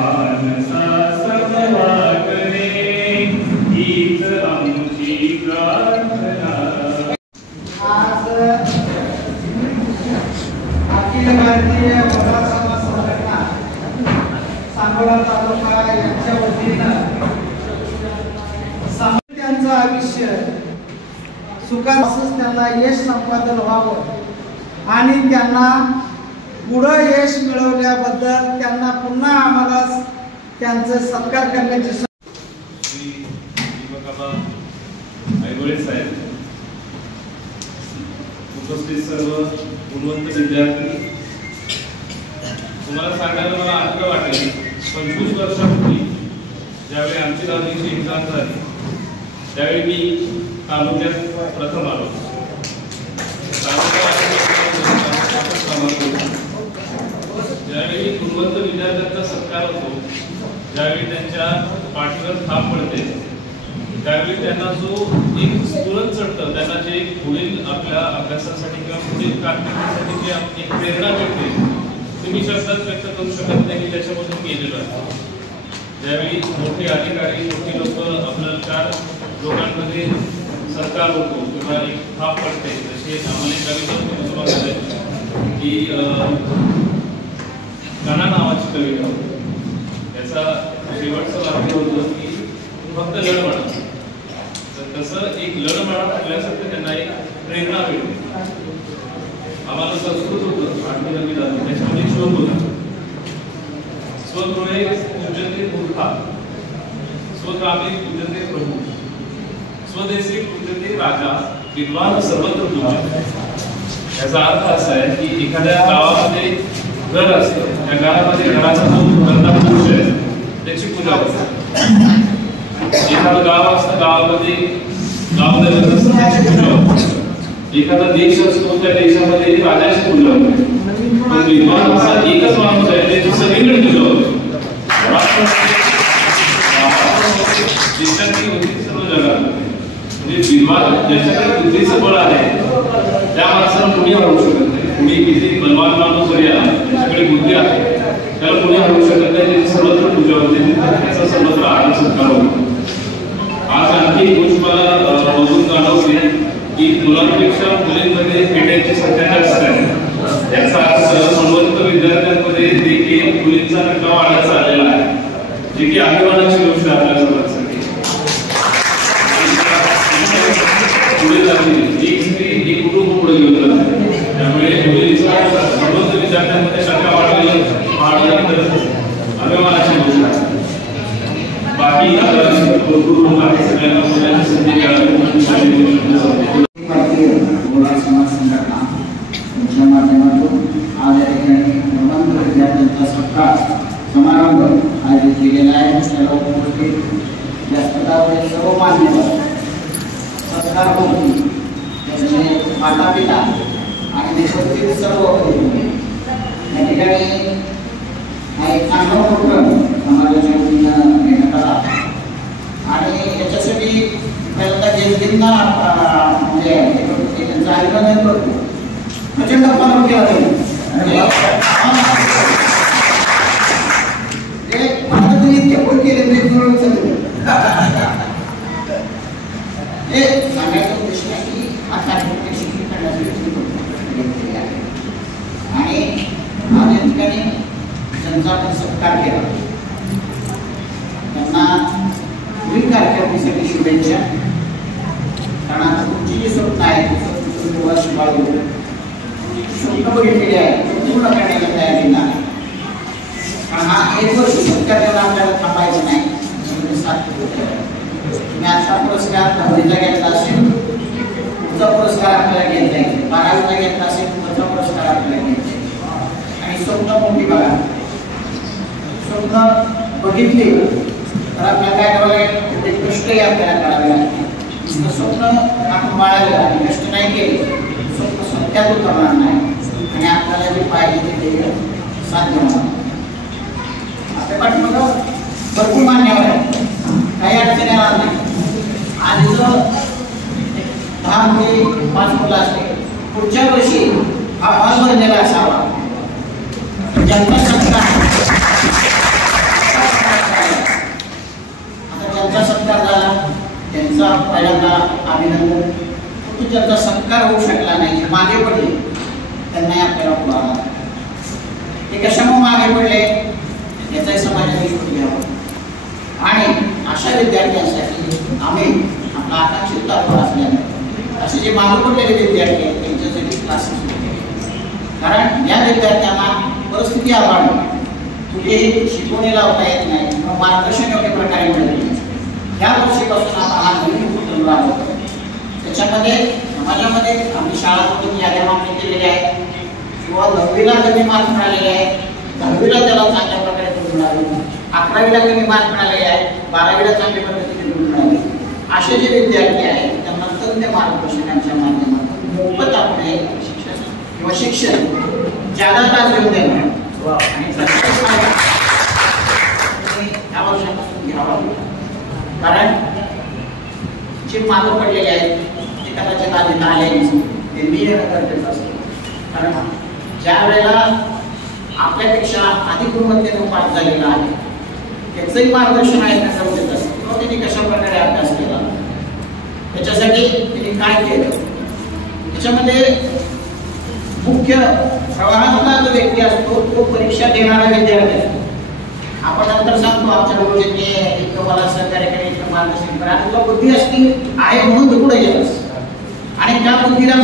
मानसा समवागणे हीच आमची प्रार्थना। आज अखिल भारतीय मराठा समाज संघटना सांगोला तालुका यांच्या वतीनं त्यांचं आयुष्य सुखासच त्यांना यश संपादन व्हावं आणि त्यांना पुढं यश मिळवल्याबद्दल त्यांना पुन्हा आम्हाला त्यांचं सत्कार करण्याची श्री दीपकाबा आयगोळे साहेब, उपस्थित सर्व गुणवंत विद्यार्थी, तुम्हाला सांगायला मला आनंद वाटेल 25 वर्षापूर्वी ज्यावेळी आमची 10वीची एक्झाम झाली त्यावेळी मी तालुक्यात प्रथम आलो। ज्यावेळी गुणवंत विद्यार्थ्यांचा सत्कार होतो, ज्यावेळी त्यांच्या पाठीवर थाप पडते, त्यावेळी त्यांना जो एक स्फुरण चढतं, त्यांना जे पुढील आपल्या अभ्यासासाठी किंवा पुढील कारकिर्दीसाठी जे एक प्रेरणा मिळते ती मी शब्दात व्यक्त करू शकत नाही की त्याच्यामधून गेलेलो आहे। ज्यावेळी मोठे अधिकारी, मोठी लोक आपल्या 4 लोकांमध्ये सरकार होतो किंवा एक थाप पडते, जसे आम्हाला कविता सुरू की कणा नावाची कविता होती, याचा शेवटचं वाक्य होतं की फक्त लढ म्हणा। तर तसं एक लढ म्हणा आपल्यासाठी त्यांना एक प्रेरणा मिळते। आम्हाला संस्कृत होतं 8वी 9वी झालं, त्याच्यामध्ये शोध होता, स्वगृहे पूजते मूर्खा, स्वग्रामे पूजते प्रभू, स्वदेशी पूजते राजा, विद्वान सर्वत्र पूजा। याचा अर्थ असा आहे की एखाद्या गावामध्ये घर असतं, त्या घरामध्ये घराचा जो कर्ता पुरुष आहे त्याची पूजा होते। एखादं गाव असतं, गावामध्ये गावदैवत असतं, त्याची पूजा होते। एखादा देश असतो, त्या देशामध्ये राजाची पूजा होते। पण विद्वान असा एकच माणूस आहे त्याची सगळीकडे पूजा होते। देशाची होती सर्व जगात, म्हणजे विद्वान ज्याच्याकडे बुद्धीचं बळ आहे त्या माणसाला कुणी हरवू शकत नाही। कुणी किती बलवान माणूस जरी आला, त्याच्याकडे बुद्धी आहे, त्याला कुणी हरवू शकत नाही। त्याची सर्वत्र पूजा होते, त्याचा सर्वत्र आदर सत्कार होतो। आज आणखी एक गोष्ट मला बघून जाणवते की मुलांपेक्षा मुलींमध्ये पेट्यांची संख्या जास्त आहे। याचा अर्थ गुणवंत विद्यार्थ्यांमध्ये देखील मुलींचा टक्का वाढत चाललेला आहे, जी की अभिमानाची गोष्ट आहे आपल्या सर्वांसाठी। पुढे जाते एक स्त्री एक कुटुंब पुढे घेऊन जाते, त्यामुळे मुलींचा गुणवंत विद्यार्थ्यांमध्ये टक्का वाढणं अभिमानाची गोष्ट आहे। बाकी भरपूर सगळ्यांना बोलण्याची संधी मिळाली। समाज संघटना यांच्या माध्यमातून आज या ठिकाणी गुणवंत विद्यार्थ्यांचा सत्कार समारंभ आयोजित केलेला आहे। सर्व उपस्थित व्यासपीठावरील सर्व मान्यवर, सत्कार होती त्यांचे माता पिता आणि देशातील सर्व या ठिकाणी हा एक चांगला उपक्रम समाजाच्या वतीनं घेण्यात आला आणि याच्यासाठी पहिल्यांदा जयंतींना म्हणजे त्यांचं अभिनंदन करतो। प्रचंड पालन केला जाईल इतके फोन केले सांगायचा उद्देश आहे की आता शिक्षण करण्यासाठी आणि आज या ठिकाणी त्यांचा आपण सत्कार केला, त्यांना पुढील कारकिर्दीसाठी शुभेच्छा। कारण आता तुमची जी स्वप्न आहे स्वप्न बघितलेली आहे पूर्ण करण्याला तयारी नाही। हा 1 वर्ष सत्कार देऊन आपल्याला थांबायचं नाही, 7 तुम्ही आजचा पुरस्कार 10वीचा घेतला असेल, पुढचा पुरस्कार आपल्याला घ्यायचा आहे, 12वीचा घेतला असेल, पुढचा पुरस्कार आपल्याला घ्यायचा आहे। आणि स्वप्न मोठी बघा, स्वप्न बघितली तर आपल्याला काय करावं लागेल, ते कष्टही आपल्याला करावे लागतील। स्वप्न आपण बाळगलं आणि कष्ट नाही केले, स्वप्न सत्यात उतरणार नाही आणि आपल्याला जे पाहिजे ते साध्य होणार। आपल्या पाठीमागं भरपूर मान्यवर आहे, काही अडचणी येणार नाही। आज जर 10 ते 5 मुलं असते, पुढच्या वर्षी हा हॉल भरलेला असावा। जनता संस्था अभिनंदन. परंतु ज्यांचा सत्कार होऊ शकला नाही, जे मागे पडले, त्यांनाही आपल्याला पुढे आला. ते कशामुळे मागे पडले याचाही समाजाने शोध घ्यावा. आणि अशा विद्यार्थ्यांसाठी आम्ही आपला आकांक्षित तत्पर असल्याने असे जे मागे पडलेले विद्यार्थी आहेत त्यांच्यासाठी क्लासेस सुरू केले. कारण या विद्यार्थ्यांना परिस्थिती अभावी कुठेही शिकवणी लावता येत नाही किंवा मार्गदर्शन योग्य प्रकारे मिळत नाही. ह्या वर्षीपासून आपण हा नवीन उपक्रम राबवतो. त्याच्यामध्ये समाजामध्ये आम्ही शाळांमधून याद्या मागणी केलेल्या आहेत किंवा 10वीला कमी मार्क मिळालेले आहेत, 10वीला त्याला चांगल्या प्रकारे गुण मिळाले, 11वीला कमी मार्क मिळालेले आहेत, 12वीला चांगल्या पद्धतीने गुण मिळाले. असे जे विद्यार्थी आहेत त्यांना तज्ञ मार्गदर्शनाच्या माध्यमातून मोफत आपण हे शिक्षण किंवा शिक्षण ज्यादा तास घेऊन देणार आणि या वर्षापासून घ्यावं. कारण जे मागं पडलेले आहेत ते कदाचित आधी आले त्यांनी येणं गरजेचं असतं. कारण ज्या वेळेला आपल्यापेक्षा अधिक गुणवत्तेने पाठ झालेला आहे त्याचंही मार्गदर्शन ऐकणं गरजेचं असतं किंवा त्यांनी कशा प्रकारे अभ्यास केला, त्याच्यासाठी त्यांनी काय केलं. त्याच्यामध्ये मुख्य प्रवाहातला जो व्यक्ती असतो तो परीक्षा देणारा विद्यार्थी असतो. आपण नंतर सांगतो आमच्या गुरुजींनी इतकं मला सहकार्य केलं, इतकं मार्गदर्शन करा, तुला बुद्धी असती आहे म्हणून तू पुढे गेलास आणि त्या बुद्धीला